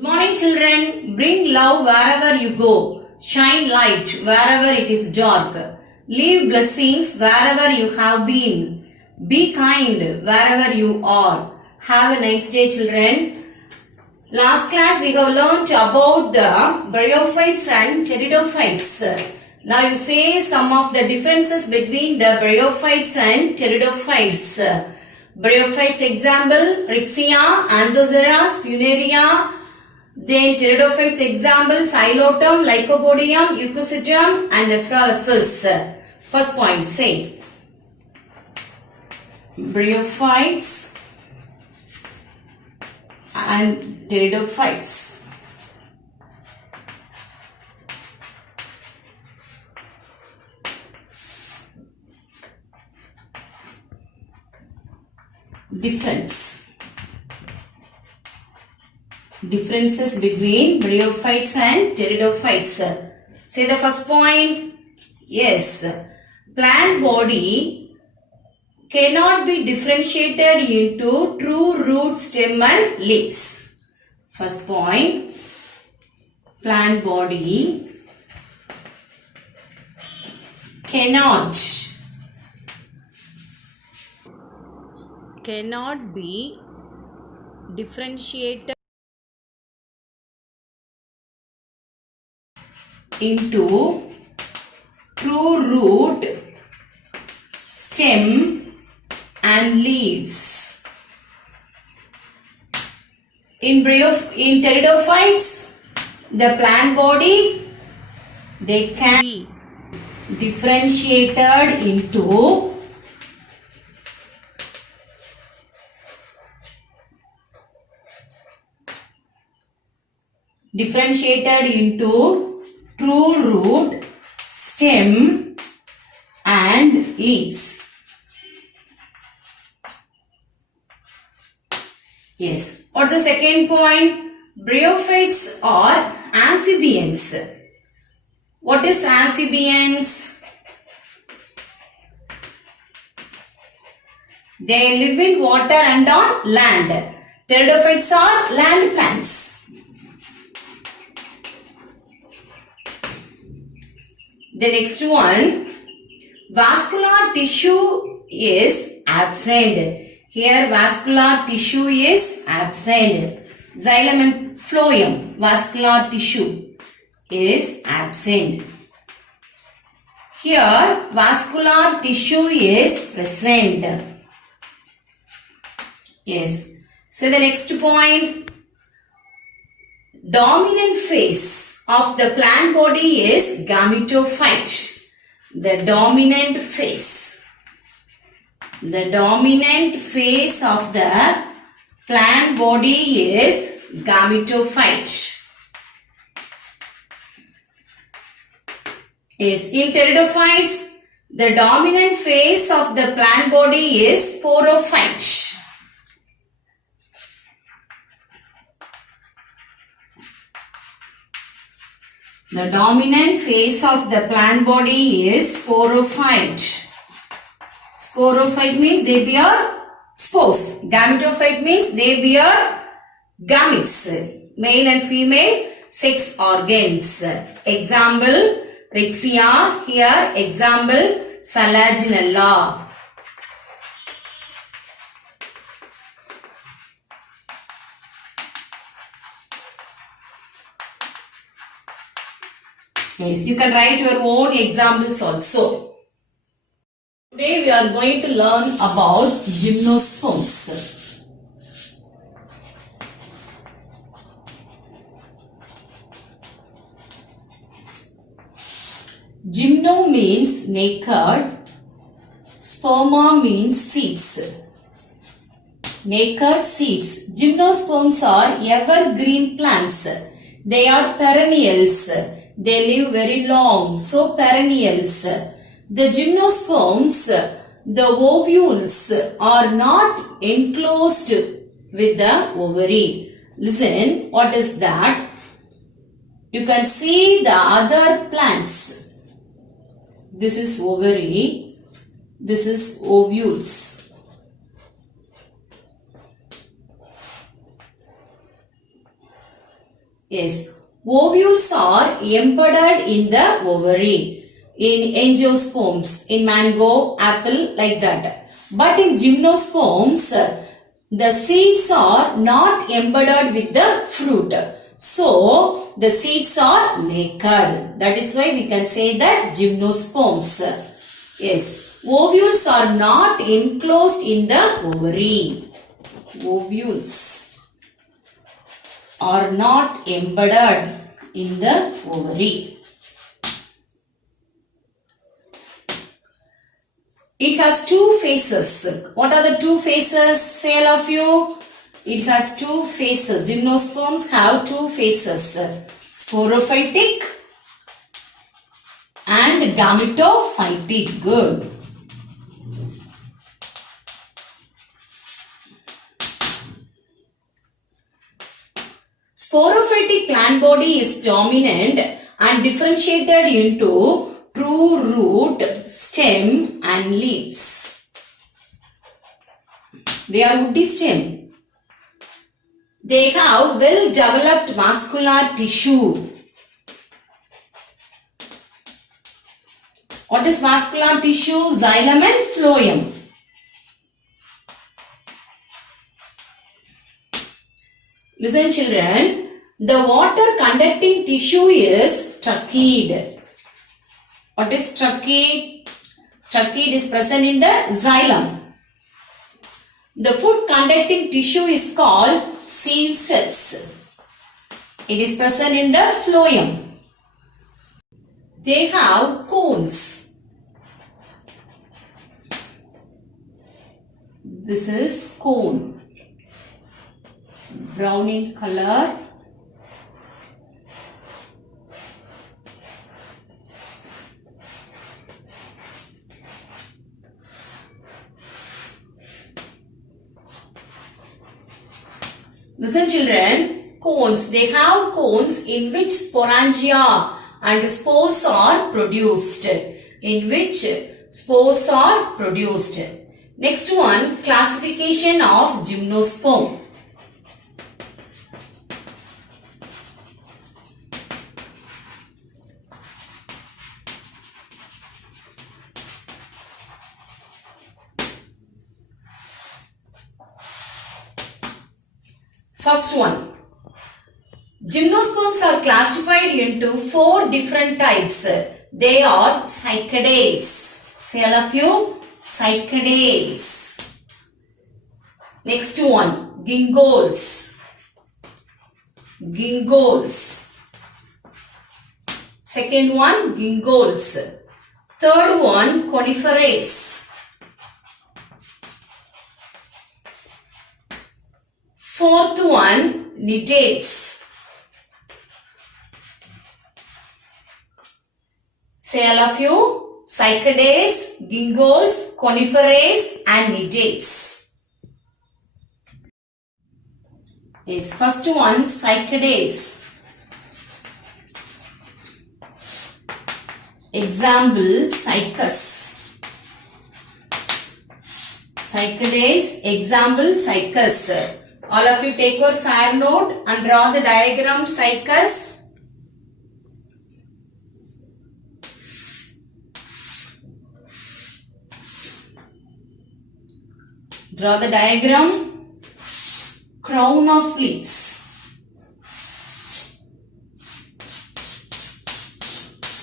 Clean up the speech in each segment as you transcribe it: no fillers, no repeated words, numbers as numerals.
Good morning children, bring love wherever you go, shine light wherever it is dark, leave blessings wherever you have been, be kind wherever you are. Have a nice day children. Last class we have learnt about the bryophytes and pteridophytes. Now you say some of the differences between the bryophytes and pteridophytes. Bryophytes example, Rixia, Anthoceras, Funaria. Then pteridophytes example, Xylotum, Lycopodium, Eucosidium and Ephralaphus. First point, say. Bryophytes and pteridophytes. Differences between bryophytes and pteridophytes. Say the first point. Yes. Plant body cannot be differentiated into true root, stem and leaves. First point. Plant body cannot be differentiated into true root, stem and leaves. In pteridophytes, the plant body they can be differentiated into true root, stem and leaves. Yes. What's the second point? Bryophytes are amphibians. What is amphibians? They live in water and on land. Pteridophytes are land plants. The next one, vascular tissue is absent. Here vascular tissue is absent. Xylem and phloem, vascular tissue is absent. Here vascular tissue is present. Yes. So the next point, dominant phase of the plant body is gametophyte. The dominant phase of the plant body is gametophyte. Yes, in pteridophytes, the dominant phase of the plant body is sporophyte. The dominant phase of the plant body is sporophyte. Sporophyte means they bear spores. Gametophyte means they bear gametes, male and female sex organs. Example, Rixia. Here, example, Selaginella. Yes, you can write your own examples also. Today we are going to learn about gymnosperms. Gymno means naked, sperma means seeds. Naked seeds. Gymnosperms are evergreen plants. They are perennials. They live very long, so perennials. The gymnosperms, the ovules are not enclosed with the ovary. Listen, what is that? You can see the other plants. This is ovary, this is ovules. Yes. Ovules are embedded in the ovary. In angiosperms, in mango, apple, like that. But in gymnosperms, the seeds are not embedded with the fruit. So, the seeds are naked. That is why we can say that gymnosperms. Yes. Ovules are not enclosed in the ovary. Ovules are not embedded in the ovary. It has two phases. What are the two phases? Say all of you. It has two phases. Gymnosperms have two phases. Sporophytic and gametophytic. Good. Sporophytic plant body is dominant and differentiated into true root, stem and leaves. They are woody stem. They have well developed vascular tissue. What is vascular tissue? Xylem and phloem. Listen children, the water conducting tissue is trachea. What is trachea? Trachea is present in the xylem. The food conducting tissue is called sieve cells. It is present in the phloem. They have cones. This is cone. Brown in color. Listen children, cones. They have cones in which sporangia and spores are produced. In which spores are produced. Next one, classification of gymnosperm. First one, gymnosperms are classified into 4 different types. They are cycadales. Say all of you, cycadales. Next one, gingols. Gingols. Second one, gingols. Third one, coniferates. Fourth one, nidales. Say all of you, cycadales, gingols, coniferates and nidales. Yes, first one, cycadales. Example, cycas. Cycadales, example, cycas. All of you take your fair note and draw the diagram cycas. Draw the diagram. Crown of leaves.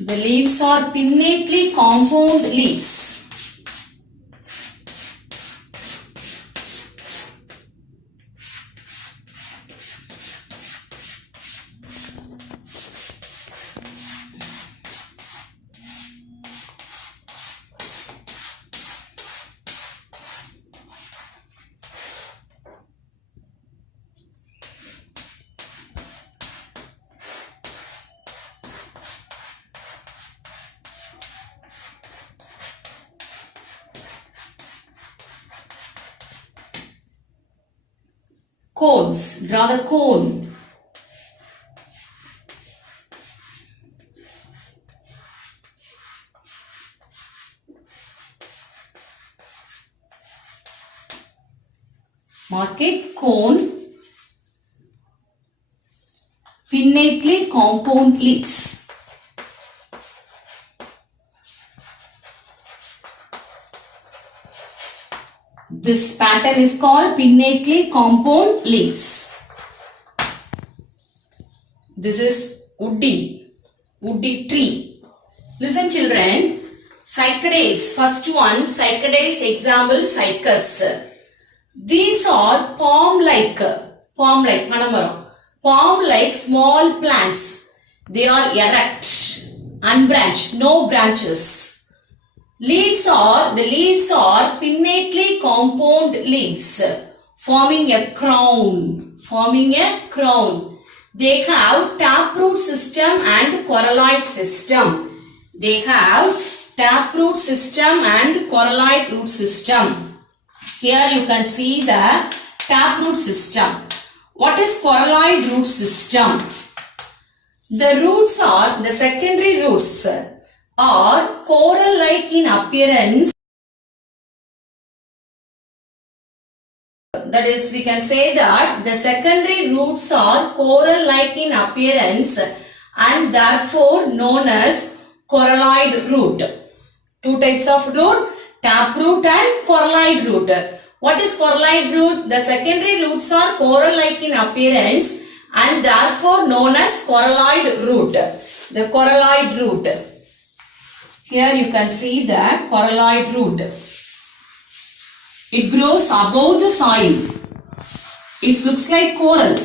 The leaves are pinnately compound leaves. Cones. Draw the cone. Mark it, cone. pinnately compound leaves. This pattern is called pinnately compound leaves. This is woody tree. Listen children, cycadales. First one, cycadales, example, cycas. These are palm-like small plants. They are erect, unbranched, no branches. The leaves are pinnately compound leaves, forming a crown. They have taproot system and coralloid system. Root system. Here you can see the taproot system. What is coralloid root system? The secondary roots are coral-like in appearance. That is, we can say that the secondary roots are coral-like in appearance and therefore known as coralloid root. Two types of root, taproot and coralloid root. What is coralloid root? The secondary roots are coral-like in appearance and therefore known as coralloid root. The coralloid root. Here you can see the coralloid root. It grows above the soil. It looks like coral.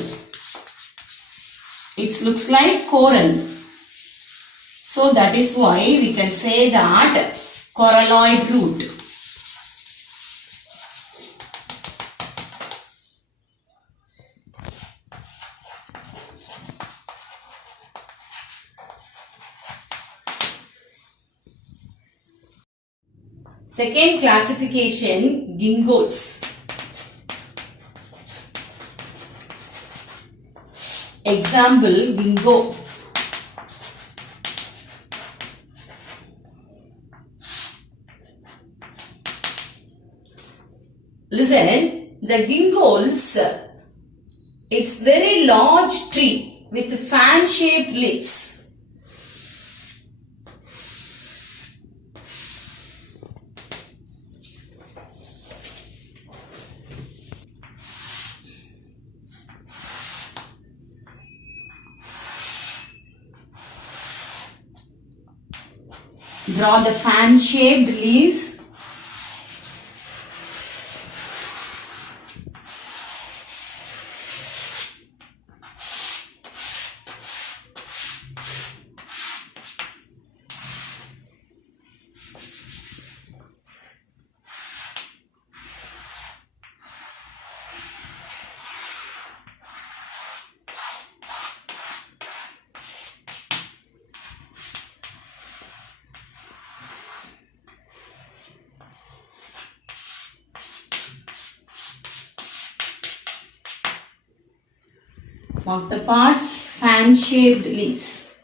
So that is why we can say that coralloid root. Second classification, gingos. Example, gingo. Listen, the gingols, it's very large tree with fan-shaped leaves. Draw the fan-shaped leaves. Mark the parts, fan-shaped leaves.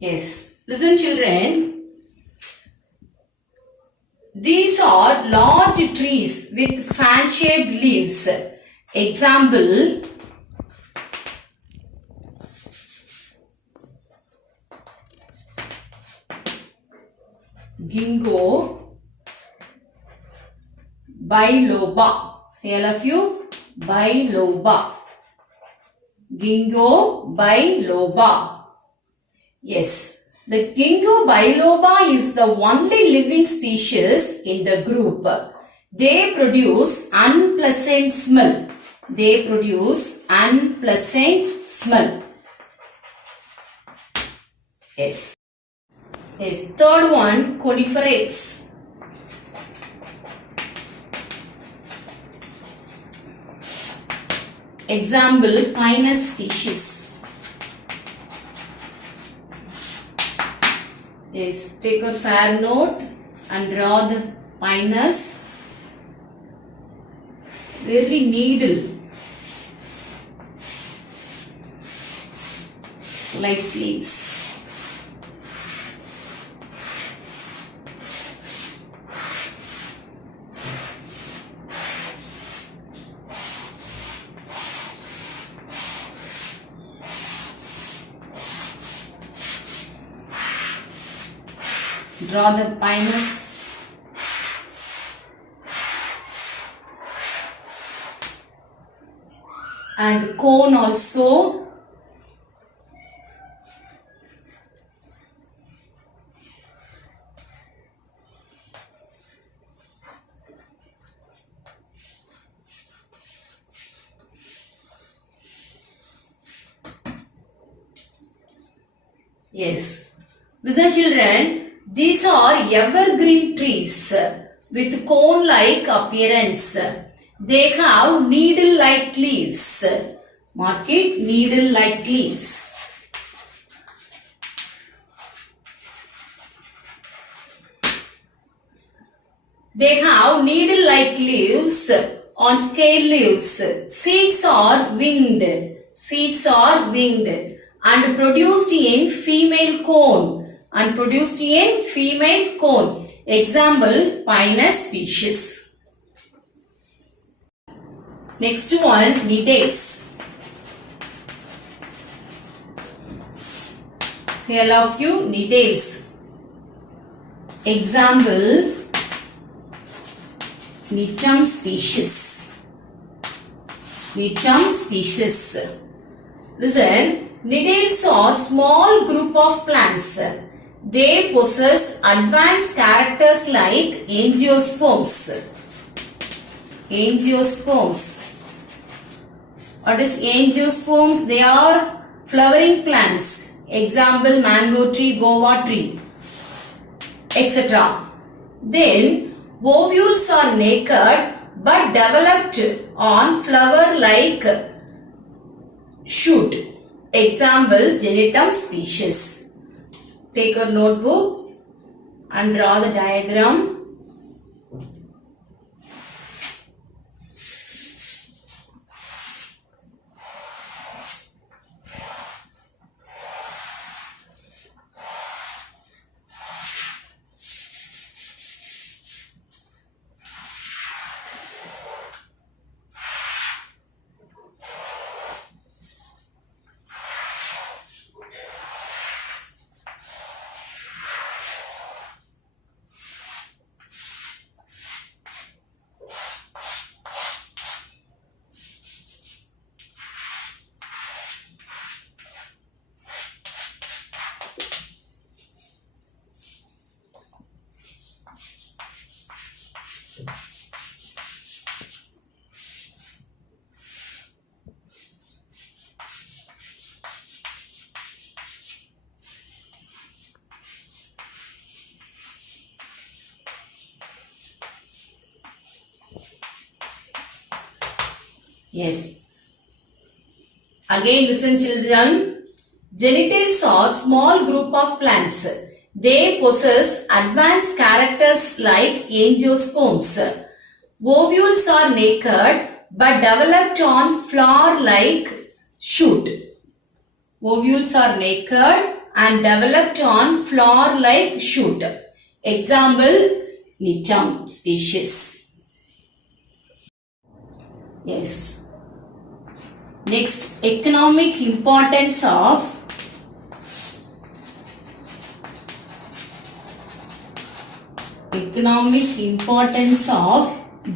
Yes, listen children. These are large trees with fan-shaped leaves. Example, ginkgo biloba. Say all of you, biloba. Ginkgo biloba. Yes, the ginkgo biloba is the only living species in the group. They produce unpleasant smell. Yes. Yes. Third one, coniferates. Example, Pinus species. Yes, take a fair note and draw the Pinus. Very needle like leaves. Draw the pinus. And cone also. Yes. Listen children, these are evergreen trees with cone-like appearance. They have needle-like leaves. Mark it, needle-like leaves. They have needle-like leaves on scale leaves. Seeds are winged. Seeds are winged and produced in female cone. And produced in female cone. Example, Pinus species. Next one, needles. Say all of you, needles. Example, Nitum species. Nitum species. Listen, needles are small group of plants. They possess advanced characters like angiosperms. Angiosperms. What is angiosperms? They are flowering plants. Example, mango tree, guava tree, etc. Then, ovules are naked but developed on flower-like shoot. Example, Genitum species. Take a notebook and draw the diagram. Yes. Again listen children. Genitals are small group of plants. They possess advanced characters like angiosperms. Ovules are naked but developed on flower-like shoot. Ovules are naked and developed on flower-like shoot. Example, Nitum species. Yes. Next, economic importance of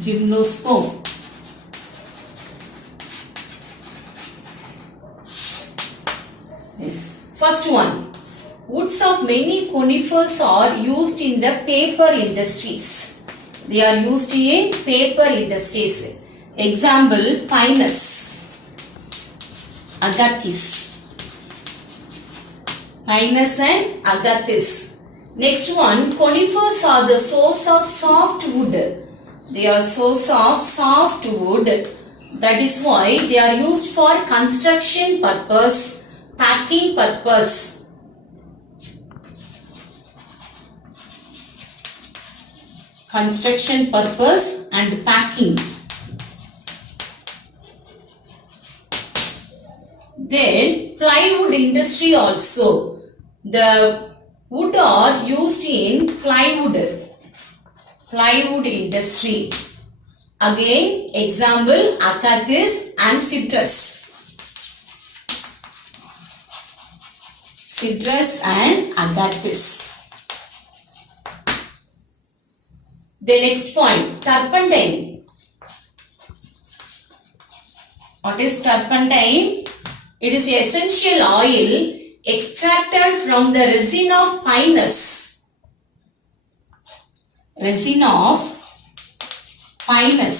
gymnosperm. Yes. First one, woods of many conifers are used in the paper industries. They are used in paper industries. Example, Pinus, Agathis. Pinus and Agathis. Next one, conifers are the source of soft wood. They are source of soft wood. That is why they are used for construction purpose, packing purpose. Construction purpose and packing. Then plywood industry also. The wood are used in plywood industry. Again, example, acacia and citrus. Citrus and agathis. The next point, turpentine. What is turpentine? It is essential oil extracted from the resin of pinus. Resin of pinus.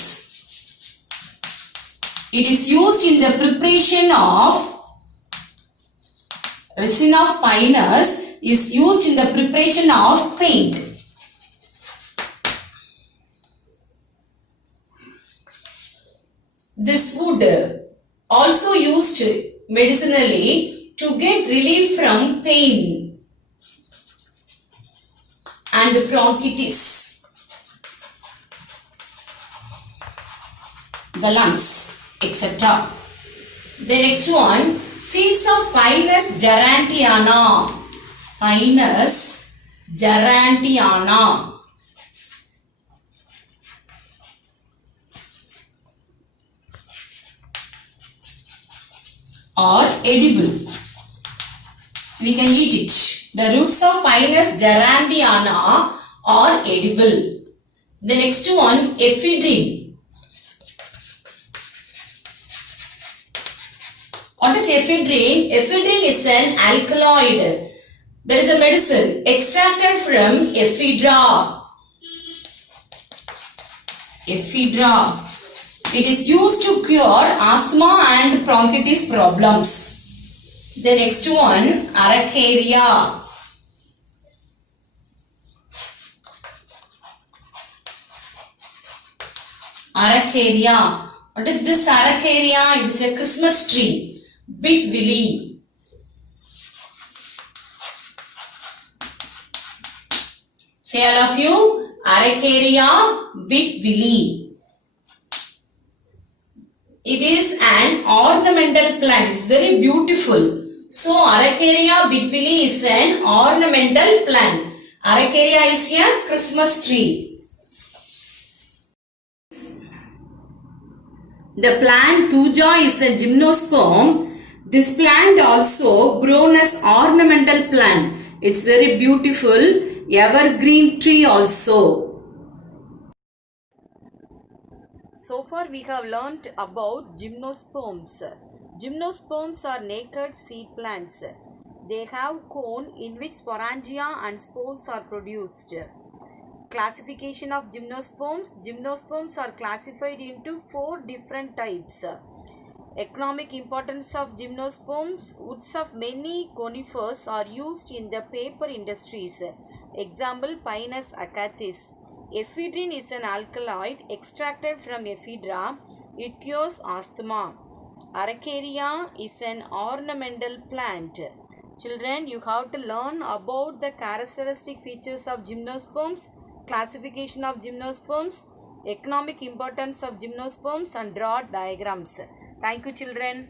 It is used in the preparation of resin of pinus is used in the preparation of paint. This wood also used medicinally to get relief from pain and bronchitis, the lungs, etc. The next one, seeds of Pinus gerantiana. Pinus gerantiana. Are edible. We can eat it. The roots of Pinus gerantiana are edible. The next one, ephedrine. What is ephedrine? Ephedrine is an alkaloid. There is a medicine extracted from ephedra. Ephedra. It is used to cure asthma and bronchitis problems. The next one, Araucaria. Araucaria. What is this Araucaria? It is a Christmas tree. Big Willie. Say all of you, Araucaria, Big Willie. It is an ornamental plant. It's very beautiful. So, Araucaria Big Willie is an ornamental plant. Araucaria is a Christmas tree. The plant Thuja is a gymnosperm. This plant also grown as ornamental plant. It's very beautiful. Evergreen tree also. So far we have learnt about gymnosperms. Gymnosperms are naked seed plants. They have cone in which sporangia and spores are produced. Classification of gymnosperms. Gymnosperms are classified into 4 different types. Economic importance of gymnosperms. Woods of many conifers are used in the paper industries. Example, Pinus acatis. Ephedrine is an alkaloid extracted from ephedra. It cures asthma. Araucaria is an ornamental plant. Children, you have to learn about the characteristic features of gymnosperms, classification of gymnosperms, economic importance of gymnosperms and draw diagrams. Thank you, children.